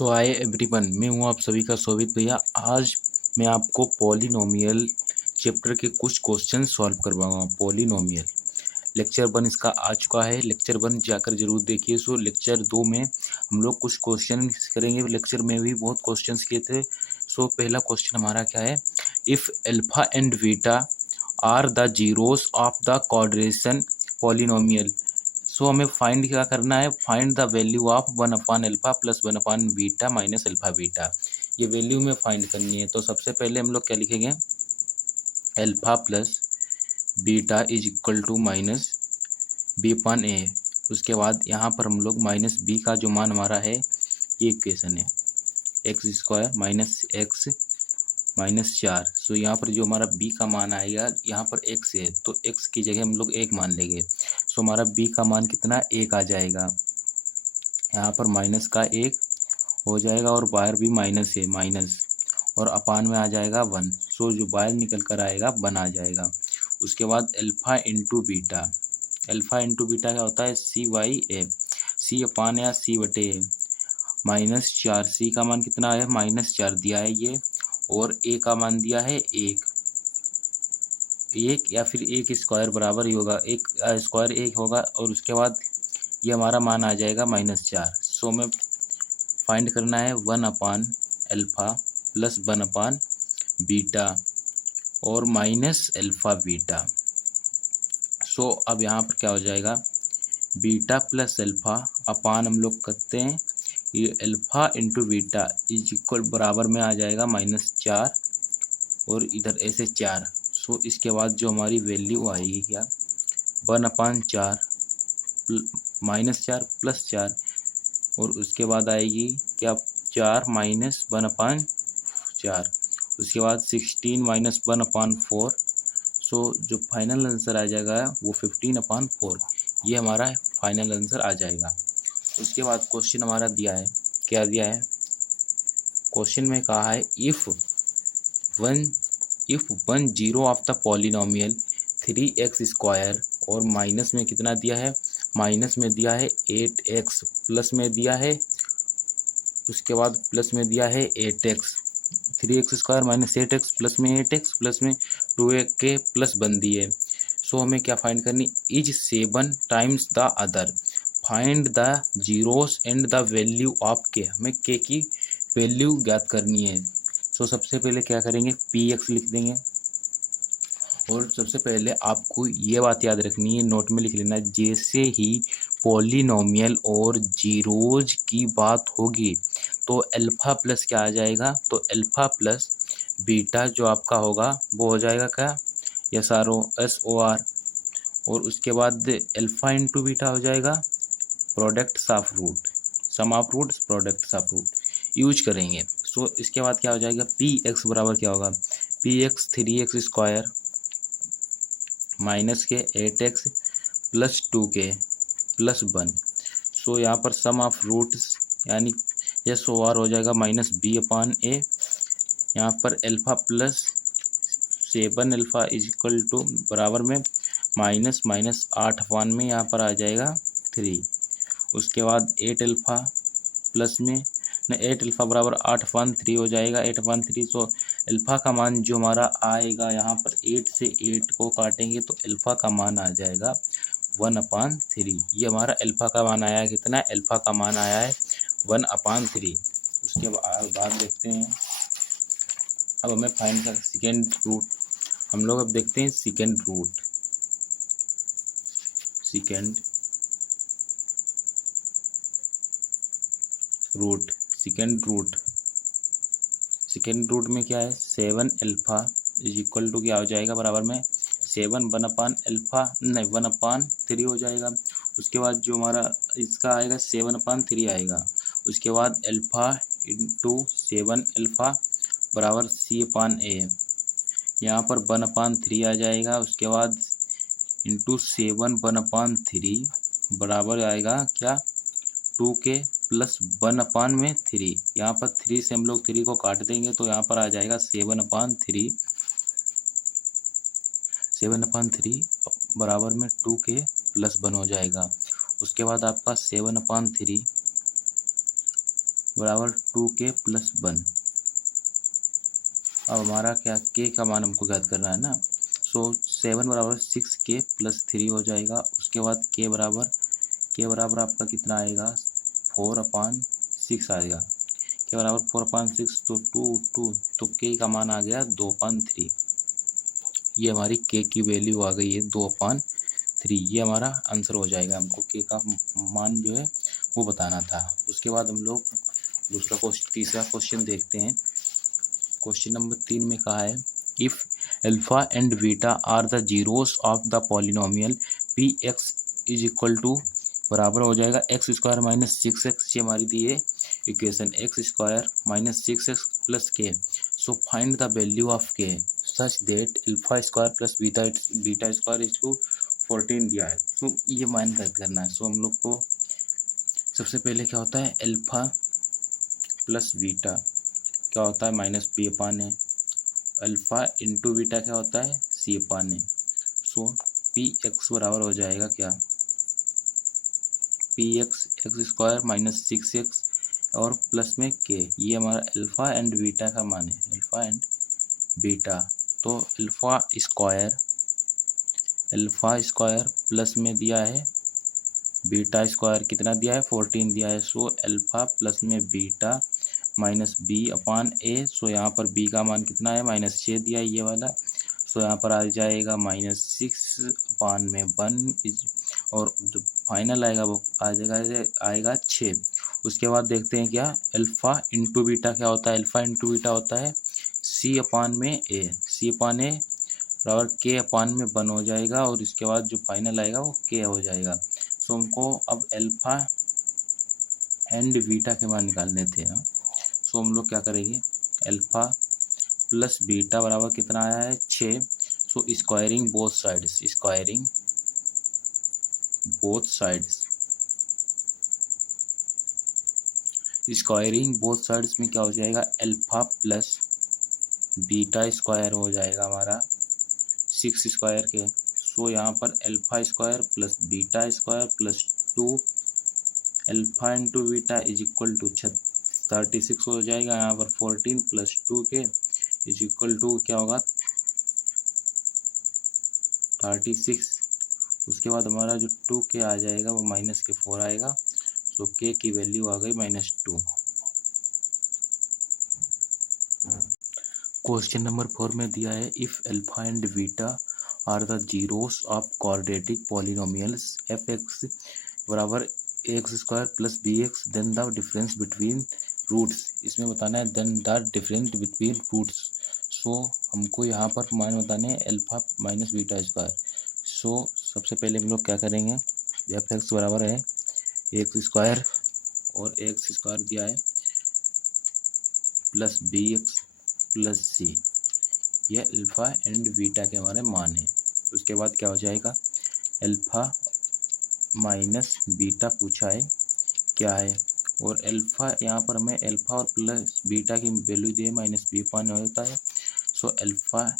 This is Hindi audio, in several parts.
सो हाय एवरीवन, मैं हूं आप सभी का शोभित भैया। आज मैं आपको पॉलिनोमियल चैप्टर के कुछ क्वेश्चन सॉल्व करवाऊंगा। पॉलिनोमियल लेक्चर 1 इसका आ चुका है। लेक्चर 1 जाकर जरूर देखिए। सो लेक्चर 2 में हम लोग कुछ क्वेश्चन करेंगे। लेक्चर में भी बहुत क्वेश्चंस किए थे। सो पहला क्वेश्चन हमारा क्या है, if alpha and beta are the zeros of the quadratic polynomial. So हमें फाइंड क्या करना है, फाइंड द वैल्यू ऑफ 1/अल्फा प्लस 1/बीटा माइनस अल्फा बीटा। ये वैल्यू में फाइंड करनी है। तो सबसे पहले हम लोग क्या लिखेंगे, alpha plus beta is equal to minus b/a। उसके बाद यहाँ पर हम लोग माइनस बी का जो मान हमारा है, ये इक्वेशन है x² माइनस एक्स माइनस 4। सो यहाँ पर जो हमारा b का मान आएगा, यहाँ पर x है तो x की जगह हम लोग 1 मान लेंगे। सो हमारा b का मान कितना, 1 आ जाएगा। यहाँ पर माइनस का 1 हो जाएगा और बाहर भी माइनस है, माइनस और अपान में आ जाएगा 1। सो जो बाहर निकल कर आएगा 1 आ जाएगा। उसके बाद alpha into beta, alpha into beta क्या होता है, c/a, c/a या c/a माइनस 4। c का मान कितना है, -4 दिया है ये, और a का मान दिया है 1 या फिर 1² बराबर ही होगा, 1 स्क्वायर 1 होगा। और उसके बाद ये हमारा मान आ जाएगा -4। सो में फाइंड करना है 1/अल्फा प्लस 1/बीटा और माइनस अल्फा बीटा। सो अब यहाँ पर क्या हो जाएगा, बीटा प्लस अल्फा अपान हम लोग करते हैं, ये alpha into beta is equal बराबर में आ जाएगा -4 और इधर ऐसे 4। सो इसके बाद जो हमारी वैल्यू आएगी क्या, 1/4 -4 प्लस 4 और उसके बाद आएगी क्या, 4 माइनस 1/4। उसके बाद 16 माइनस 1/4। सो जो फाइनल आंसर आ जाएगा वो 15/4। ये हमारा फाइनल आंसर आ जाएगा। उसके बाद क्वेश्चन हमारा दिया है, क्या दिया है, क्वेश्चन में कहा है one zero of the polynomial 3x² और माइनस में कितना दिया है, माइनस में दिया है 8x, प्लस में दिया है, उसके बाद प्लस में दिया है 8x। 3x² minus 8x plus में 8x प्लस में 2k प्लस 1 दी है। सो हमें क्या फाइंड करनी, is 7 times the other, find the zeros and the value of k। हमें k की वैल्यू ज्ञात करनी है। सो सबसे पहले क्या करेंगे, px लिख देंगे। और सबसे पहले आपको ये बात याद रखनी है, नोट में लिख लेना है, जैसे ही पॉलिनोमियल और जीरोज की बात होगी तो अल्फा प्लस क्या आ जाएगा, तो अल्फा प्लस बीटा जो आपका होगा वो हो जाएगा क्या, SRO और उसके बाद अल्फा इंटू बीटा हो जाएगा product of root, sum of root product of root use करेंगे। सो इसके बाद क्या हो जाएगा, px बराबर क्या होगा, px 3x² माइनस के 8x plus 2k plus 1। So यहाँ पर सम ऑफ रूट्स यानी SOR हो जाएगा -b/a। यहाँ पर alpha plus 7 alpha is equal to बराबर में माइनस 8/, में यहाँ पर आ जाएगा 3। उसके बाद 8 अल्फा प्लस में 8 अल्फा बराबर 8/3 हो जाएगा, 8/3। तो अल्फा का मान जो हमारा आएगा, यहाँ पर 8 से 8 को काटेंगे तो अल्फा का मान आ जाएगा 1/3। ये हमारा अल्फा का मान आया है, कितना, अल्फा का मान आया है 1/3। उसके बाद देखते हैं, अब हमें फाइंड कर सेकेंड रूट। हम लोग अब देखते हैं सेकेंड रूट। सेकेंड रूट में क्या है, 7 अल्फा इज इक्वल टू क्या हो जाएगा, बराबर में 7 1/3 हो जाएगा। उसके बाद जो हमारा इसका आएगा 7/3 आएगा। उसके बाद अल्फा इंटू 7 अल्फा बराबर c/a, यहाँ पर 1/3 आ जाएगा। उसके बाद इंटू 7 1/3 बराबर आएगा क्या, 2k प्लस 1/3। यहाँ पर 3 से हम लोग 3 को काट देंगे तो यहाँ पर आ जाएगा 7/3 बराबर में 2k प्लस 1 हो जाएगा। उसके बाद आपका 7/3 बराबर 2k प्लस 1। अब हमारा क्या k का मान हमको ज्ञात करना है ना। सो 7 बराबर 6k प्लस 3 हो जाएगा। उसके बाद k बराबर आपका कितना आएगा 4/6 आएगा। k बराबर 4/6 तो 2 तो k का मान आ गया 2/3। ये हमारी k की वैल्यू आ गई है 2/3। ये हमारा आंसर हो जाएगा। हमको k का मान जो है वो बताना था। उसके बाद हम लोग तीसरा क्वेश्चन देखते हैं। क्वेश्चन नंबर 3 में कहा है if alpha and beta are the zeros of the polynomial P X is equal to बराबर हो जाएगा एक्स स्क्वायर माइनस 6x। ये हमारी दी है equation X square minus 6x plus K. So find the value of K such that alpha square plus beta square is to 14 दिया है। सो ये मान करना है। सो हम लोग को सबसे पहले क्या होता है अल्फा प्लस बीटा क्या होता है माइनस बी अपान है। अल्फा इंटू बीटा क्या होता है सी अपान है। सो पी एक्स बराबर हो जाएगा क्या P x x square minus 6x और प्लस में के। ये हमारा अल्फा एंड बीटा का मान है अल्फा एंड बीटा। तो अल्फा स्क्वायर प्लस में दिया है बीटा स्क्वायर कितना दिया है 14 दिया है। सो अल्फा प्लस में बीटा माइनस बी अपान ए। सो यहाँ पर बी का मान कितना है -6 दिया है ये वाला। सो यहाँ पर आ जाएगा -6 अपान में 1 और जो फाइनल आएगा वो आएगा 6। उसके बाद देखते हैं क्या अल्फा इंटू बीटा क्या होता है। अल्फा इंटू बीटा होता है सी अपान में ए। सी अपान ए बराबर के अपान में 1 हो जाएगा और इसके बाद जो फाइनल आएगा वो के हो जाएगा। सो हमको अब अल्फा एंड बीटा के मान निकालने थे। सो हम लोग क्या करेंगे अल्फा प्लस बीटा बराबर कितना आया है 6। सो स्क्वायरिंग बोथ साइड्स में क्या हो जाएगा अल्फा प्लस बीटा स्क्वायर हो जाएगा हमारा 6 स्क्वायर के। सो यहाँ पर alpha square plus beta square plus 2 alpha into beta is equal to 36 हो जाएगा। यहाँ पर 14 प्लस 2 के इज इक्वल टू क्या होगा 36। उसके बाद हमारा जो 2 के आ जाएगा वो माइनस के 4 आएगा। सो के की वैल्यू आ गई -2। क्वेश्चन नंबर 4 में दिया है if alpha and beta are the zeros of quadratic polynomials F X बराबर X square plus B X then the difference between roots. इसमें बताना है then the difference between roots. So हमको यहाँ पर मान बताने हैं alpha minus beta square. So सबसे पहले हम लोग क्या करेंगे एफ एक्स बराबर है एक्स स्क्वायर और एक्स स्क्वायर दिया है प्लस बी एक्स प्लस सी। ये अल्फा एंड बीटा के हमारे मान है। उसके बाद क्या हो जाएगा अल्फा माइनस बीटा पूछा है क्या है और अल्फा यहाँ पर हमें अल्फा और प्लस बीटा की वैल्यू दिए -b अपान होता है। सो अल्फा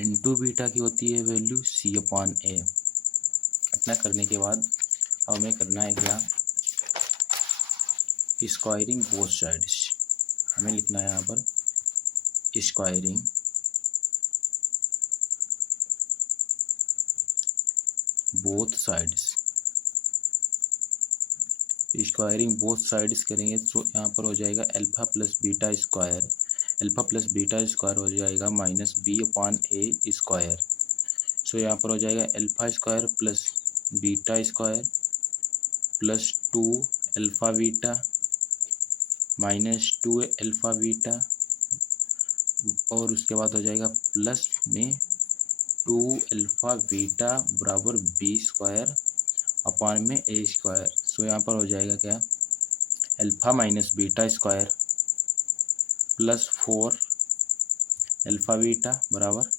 इंटू बीटा की होती है वैल्यू c अपान ए। इतना करने के बाद हमें करना है क्या स्क्वायरिंग बोथ साइड्स। हमें लिखना है यहाँ पर स्क्वायरिंग बोथ साइड्स करेंगे तो यहाँ पर हो जाएगा अल्फा प्लस बीटा स्क्वायर हो जाएगा -b अपान ए स्क्वायर। सो यहाँ पर हो जाएगा alpha square plus beta square plus 2 alpha beta -2 alpha beta और उसके बाद हो जाएगा प्लस में 2 अल्फा बीटा बराबर b स्क्वायर अपान में a स्क्वायर। सो यहाँ पर हो जाएगा क्या alpha minus beta square plus 4 alpha beta बराबर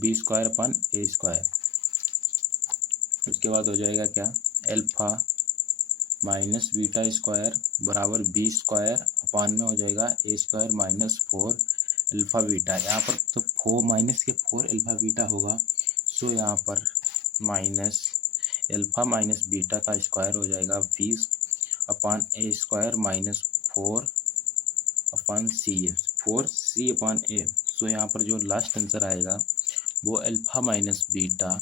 b square upon a square. उसके बाद हो जाएगा क्या अल्फा माइनस बीटा स्क्वायर बराबर b स्क्वायर अपान में हो जाएगा a स्क्वायर -4 अल्फा बीटा। यहाँ पर तो 4 माइनस के 4 अल्फा बीटा होगा। सो यहाँ पर माइनस अल्फा माइनस बीटा का स्क्वायर हो जाएगा 20 अपान ए स्क्वायर माइनस 4 अपान सी ए, 4c अपान ए। सो यहाँ पर जो लास्ट आंसर आएगा वो अल्फा माइनस बीटा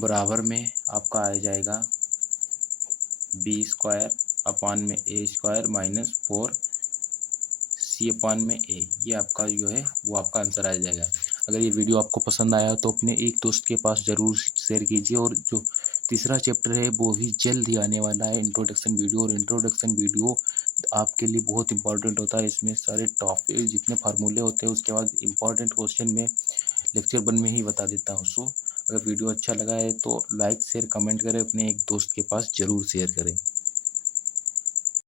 बराबर में आपका आ जाएगा बी स्क्वायर अपान में ए स्क्वायर माइनस 4c अपान में ए। ये आपका जो है वो आपका आंसर आ जाएगा। अगर ये वीडियो आपको पसंद आया तो अपने एक दोस्त के पास ज़रूर शेयर कीजिए। और जो तीसरा चैप्टर है वो भी जल्द ही आने वाला है, इंट्रोडक्शन वीडियो। और इंट्रोडक्शन वीडियो आपके लिए बहुत इंपॉर्टेंट होता है। इसमें सारे टॉपिक जितने फार्मूले होते हैं उसके बाद इंपॉर्टेंट क्वेश्चन में लेक्चर 1 में ही बता देता हूँ। सो अगर वीडियो अच्छा लगा है तो लाइक शेयर कमेंट करें, अपने एक दोस्त के पास ज़रूर शेयर करें।